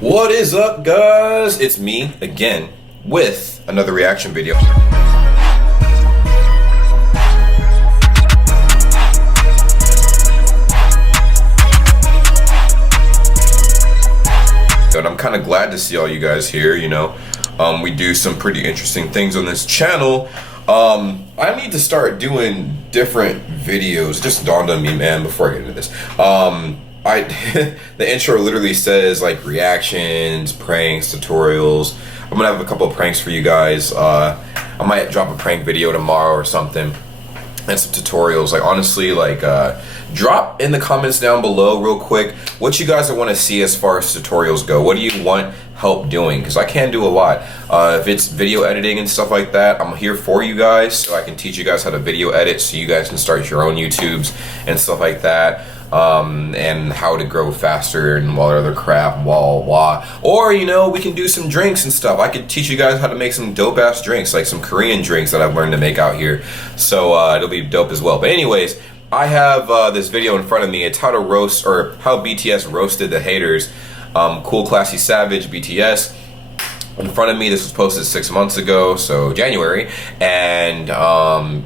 What is up, guys? It's me again with another reaction video. And I'm kind of glad to see all you guys here, you know. We do some pretty interesting things on this channel. I need to start doing different videos. It just dawned on me, man, before I get into this. The intro literally says like reactions, pranks, tutorials. I'm gonna have a couple of pranks for you guys. I might drop a prank video tomorrow or something, and some tutorials. Like honestly, like drop in the comments down below real quick what you guys want to see as far as tutorials go. What do you want help doing? Because I can do a lot. If it's video editing and stuff like that, I'm here for you guys, so I can teach you guys how to video edit, so you guys can start your own YouTubes and stuff like that. And how to grow faster and all that other crap, or you know, we can do some drinks and stuff. I could teach you guys how to make some dope ass drinks, like some Korean drinks that I've learned to make out here, so it'll be dope as well. But anyways, I have this video in front of me. It's how to roast, or how BTS roasted the haters. Cool Classy Savage, BTS. In front of me, this was posted 6 months ago, so January, and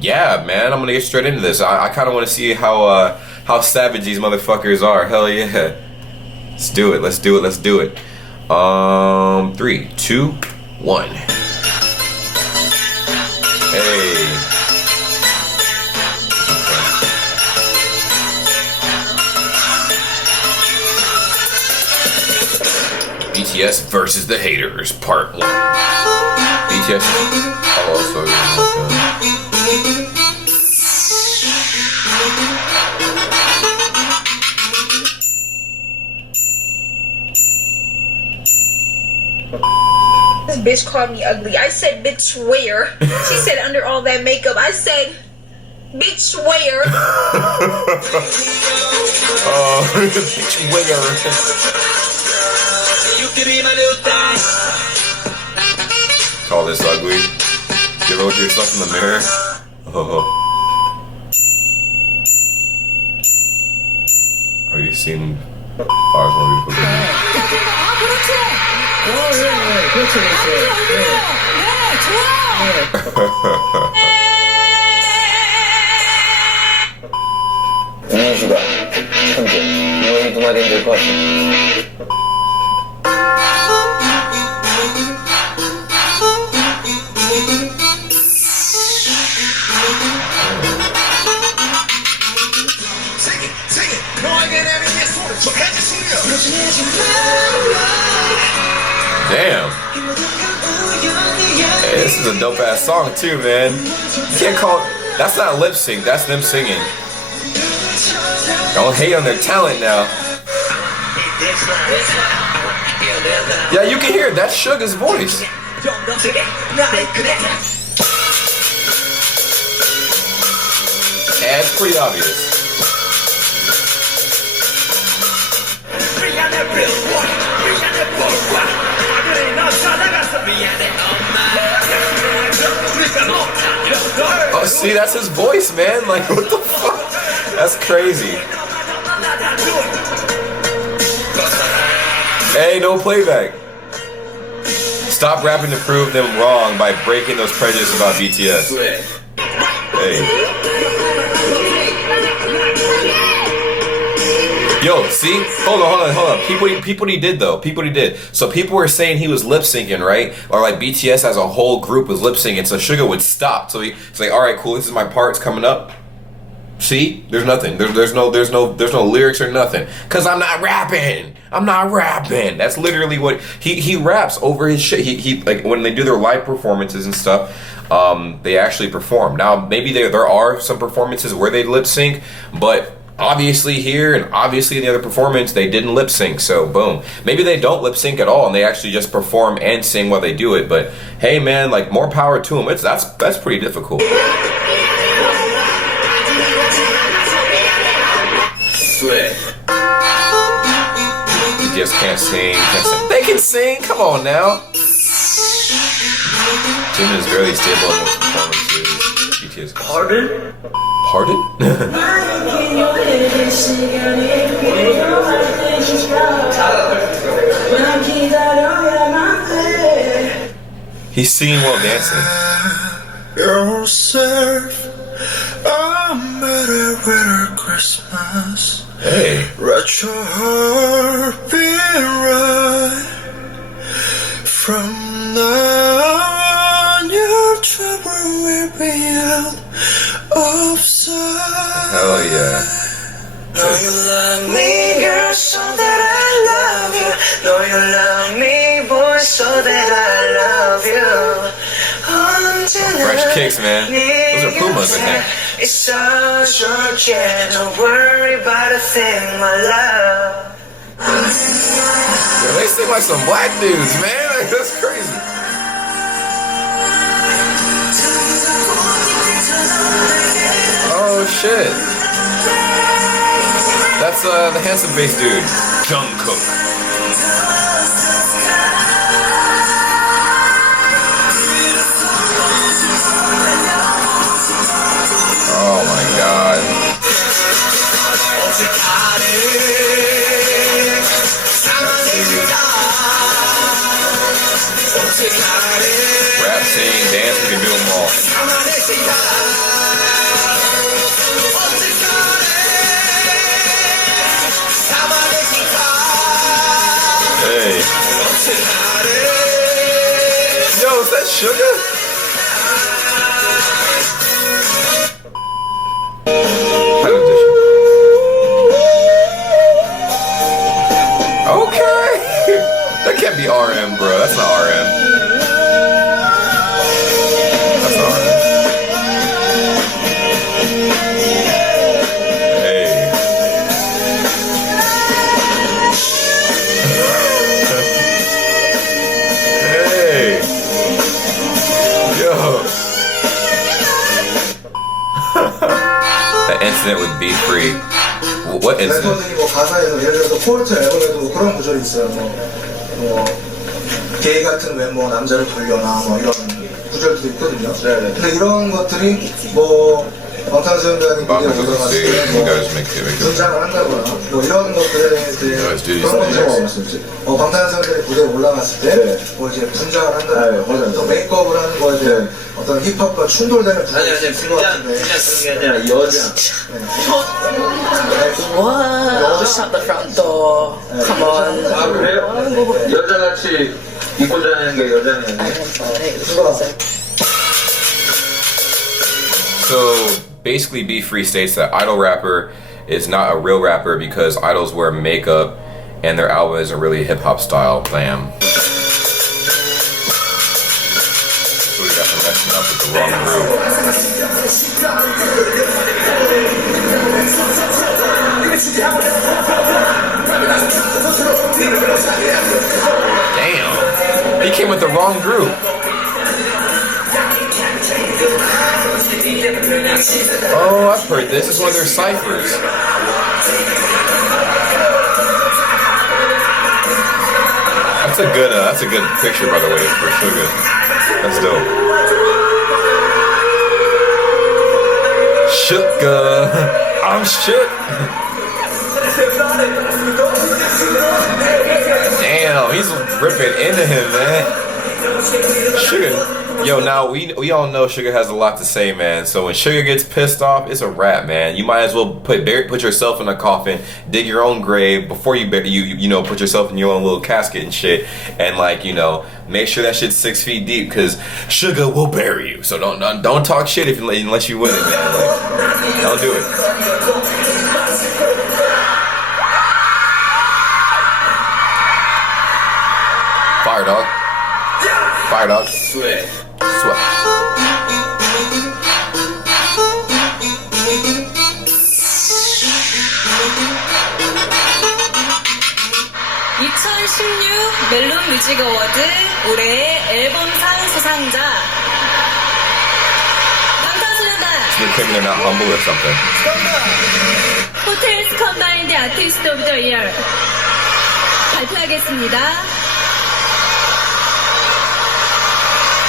yeah, man, I'm gonna get straight into this. I kind of want to see how savage these motherfuckers are. Hell yeah, let's do it. Let's do it. Let's do it. 3, 2, 1. Hey. BTS versus the haters, part 1. BTS also. This bitch called me ugly. I said, bitch, where? She said, under all that makeup. I said, bitch, where? Oh, bitch, where? Call this ugly? You ever look at yourself in the mirror? Oh. Have you seen Flowers More Beautiful Than You? 이미지가 현재 너의 동화된 될 것 같습니다. Damn. Hey, this is a dope ass song too, man. You can't call it, that's not lip sync, that's them singing. Don't hate on their talent now. Yeah, you can hear it, that's Suga's voice. Yeah, it's pretty obvious. Oh, see, that's his voice, man. Like, what the fuck? That's crazy. Hey, no playback. Stop rapping to prove them wrong by breaking those prejudices about BTS. Hey. Yo, see? Hold on. People he did though. So people were saying he was lip syncing, right? Or like BTS as a whole group was lip syncing, so Suga would stop. So he's like, all right, cool, this is my parts coming up. See? There's nothing. There's no lyrics or nothing. Cause I'm not rapping. That's literally what he raps over his shit. He like when they do their live performances and stuff, they actually perform. Now maybe there are some performances where they lip sync, but obviously here and obviously in the other performance they didn't lip sync, so boom. Maybe they don't lip sync at all and they actually just perform and sing while they do it, but hey man, like more power to them. That's pretty difficult. You just can't sing. They can sing, come on now. Jimin is very stable in most performances. BTS. Pardon? Pardon? He's singing while dancing. Yourself a better, better Christmas. Hey. Let your heart be right. From now on, your trouble will be out of sight. Hell yeah. Know you love me, girl, so that I love you. Know you love me, boy, so that I love you. Fresh kicks, man. Those are Pumas, I think. It's such a chance. Don't worry about a thing, my love. Yo, they sing like some black dudes, man. Like, that's crazy. Oh shit. That's the handsome bass dude, Jungkook. Oh my god. Rap, sing, dance, we can do them all. Hey. Yo, is that Sugar? Okay. That can't be RM, bro. That's not RM. That's not RM. Hey. Hey. Yo. That incident with Be Free. What incident? 멤버들이 뭐 가사에서 예를 들어서 포르트 앨범에도 그런 구절이 있어요. 뭐 게이 같은 외모 남자를 돌려나 뭐 이런 구절도 있거든요. 근데 이런 것들이 뭐 방탄소년단이 무대에 올라갔을 때 뭐 분장을 한다거나 뭐 이런 것들에 대해서 그런 것들이 방탄소년단이 무대에 올라갔을 때 뭐 이제 분장을 한다거나 또 메이크업을 하는 거에 대한 어떤 힙합과 충돌되는 부분이 있을 것 같은데 Whoa, shut the front door. Come on. 아 그래요? 여자같이 입고 다니는 게 여자는 So basically, Be Free states that idol rapper is not a real rapper because idols wear makeup and their album isn't really hip hop style. Bam. So we got them messing up with the wrong group. Damn. He came with the wrong group. Oh, I've heard this. It's one of their ciphers. That's a good picture, by the way, for Sugar. That's dope. Sugar, I'm shook. Damn, he's ripping into him, man. Sugar. Yo, now we all know Sugar has a lot to say, man. So when Sugar gets pissed off, it's a wrap, man. You might as well put yourself in a coffin, dig your own grave before you put yourself in your own little casket and shit, and make sure that shit's 6 feet deep, because Sugar will bury you. So don't talk shit unless you win it, man. Don't do it. Fire dog. Fire dog. Sweat. 2016 멜론 뮤직 어워드 올해의 앨범상 수상자 방탄소년단. You're claiming they're not humble or something. 호텔 스컨바인드 아티스트 오브 더 이어 발표하겠습니다.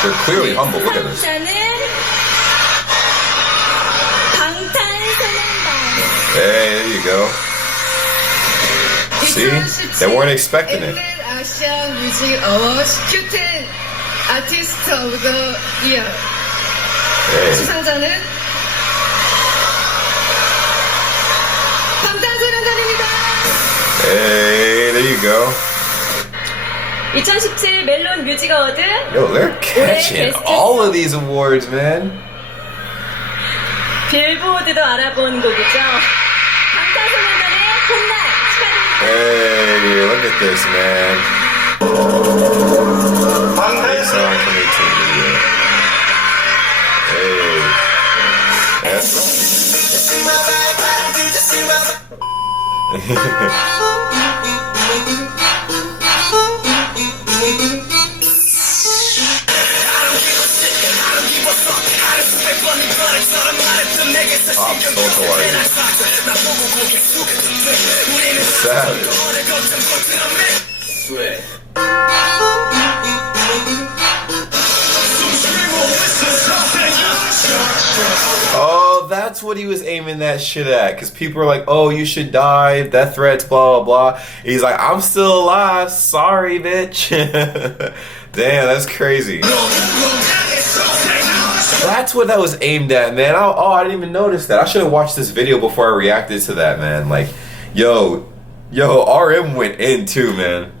They're clearly humble. Look at this. 상자는 방탄소년단. Hey, there you go. See? They weren't expecting it. 아시아 뮤직 어워드 큐텐 Artist of the Year. Hey. 수상자는 방탄소년단입니다. Hey, there you go. 2017 멜론 뮤직 어워드 Yo, they're catching all of these awards, man. 빌보드도 알아본 곡이죠. 방탄소년단의 봄날 축하드립니다. Hey, look at this, man. Hey, song 2018 video. Hey. Pop social artist. Savage. Oh, that's what he was aiming that shit at. Because people are like, oh, you should die, death threats, blah, blah, blah. He's like, I'm still alive. Sorry, bitch. Damn, that's crazy. That's what that was aimed at, man. I didn't even notice that. I should have watched this video before I reacted to that, man. Like, yo, RM went in too, man.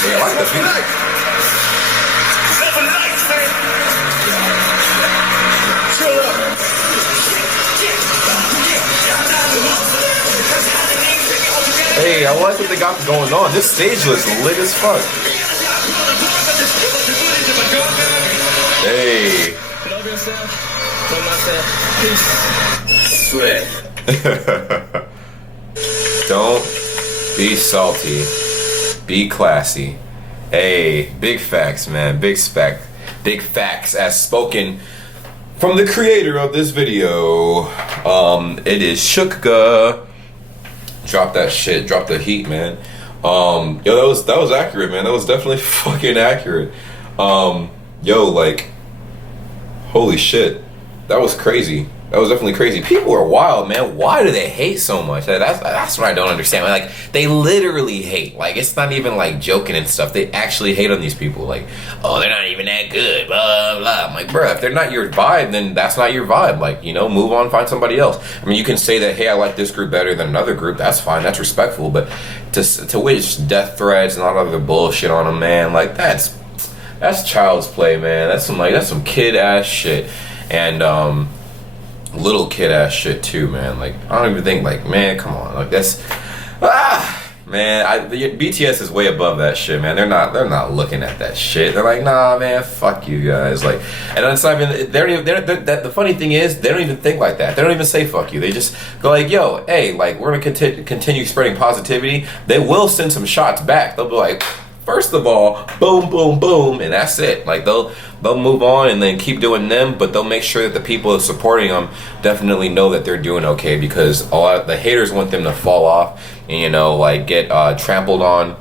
Yeah, I like the beat. Hey, I like what they got going on. This stage looks lit as fuck. Hey. Love yourself. Love myself. Peace. Sweat. Don't be salty. Be classy. Hey, big facts, man. Big facts as spoken from the creator of this video. It is Shookga. Drop that shit. Drop the heat, man. Yo, that was accurate, man. That was definitely fucking accurate. Yo, like, holy shit. That was crazy. That was definitely crazy. People are wild, man. Why do they hate so much? That's what I don't understand. Like, they literally hate. Like, it's not even like joking and stuff. They actually hate on these people. Like, oh, they're not even that good. Blah, blah. I'm like, bruh, if they're not your vibe, then that's not your vibe. Like, you know, move on, find somebody else. I mean, you can say that, hey, I like this group better than another group. That's fine. That's respectful. But to wish death threats and all other bullshit on them, man, like, that's child's play, man. That's some kid ass shit. And, little kid ass shit too, man. Like, I don't even think, like, man, come on, like, that's man, BTS is way above that shit, man. They're not looking at that shit. They're like, nah, man, fuck you guys. Like, and it's not even, the funny thing is, they don't even think like that. They don't even say fuck you. They just go like, yo, hey, like, we're gonna continue spreading positivity. They will send some shots back. They'll be like, first of all, boom, boom, boom, and that's it. Like, they'll move on and then keep doing them, but they'll make sure that the people supporting them definitely know that they're doing okay, because a lot of the haters want them to fall off and, you know, like, get trampled on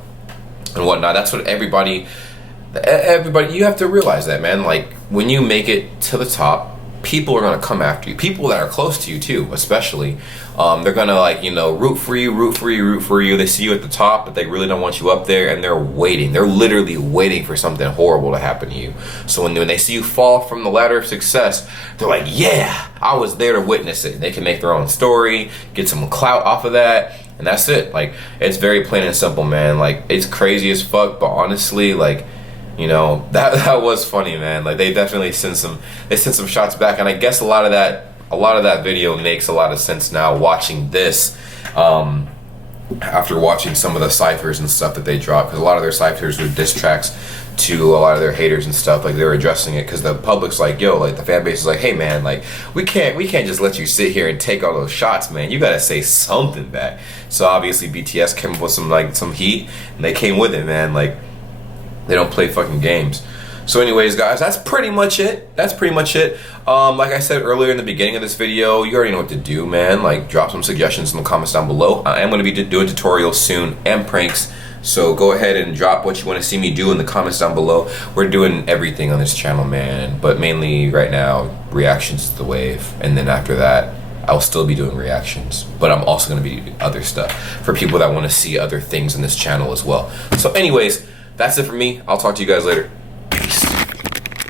and whatnot. That's what everybody, you have to realize that, man. Like, when you make it to the top, people are going to come after you. People that are close to you too, especially. They're going to, like, you know, root for you. They see you at the top, but they really don't want you up there, and they're waiting. They're literally waiting for something horrible to happen to you. So when they see you fall from the ladder of success, they're like, yeah, I was there to witness it. They can make their own story, get some clout off of that, and that's it. Like, it's very plain and simple, man. Like, it's crazy as fuck, but honestly, like, you know, that was funny, man. Like, they definitely sent some shots back, and I guess a lot of that video makes a lot of sense now watching this, after watching some of the ciphers and stuff that they dropped, because a lot of their ciphers were diss tracks to a lot of their haters and stuff. Like, they were addressing it because the public's like, yo, like, the fan base is like, hey, man, like, we can't just let you sit here and take all those shots, man. You gotta say something back. So obviously BTS came up with some heat, and they came with it, man. Like, they don't play fucking games. So anyways, guys, that's pretty much it. Like I said earlier in the beginning of this video, you already know what to do, man. Like, drop some suggestions in the comments down below. I am going to be doing tutorials soon and pranks So go ahead and drop what you want to see me do in the comments down below. We're doing everything on this channel, man, but mainly right now reactions to the wave, and then after that I'll still be doing reactions, but I'm also going to be doing other stuff for people that want to see other things in this channel as well. So anyways, that's it for me. I'll talk to you guys later.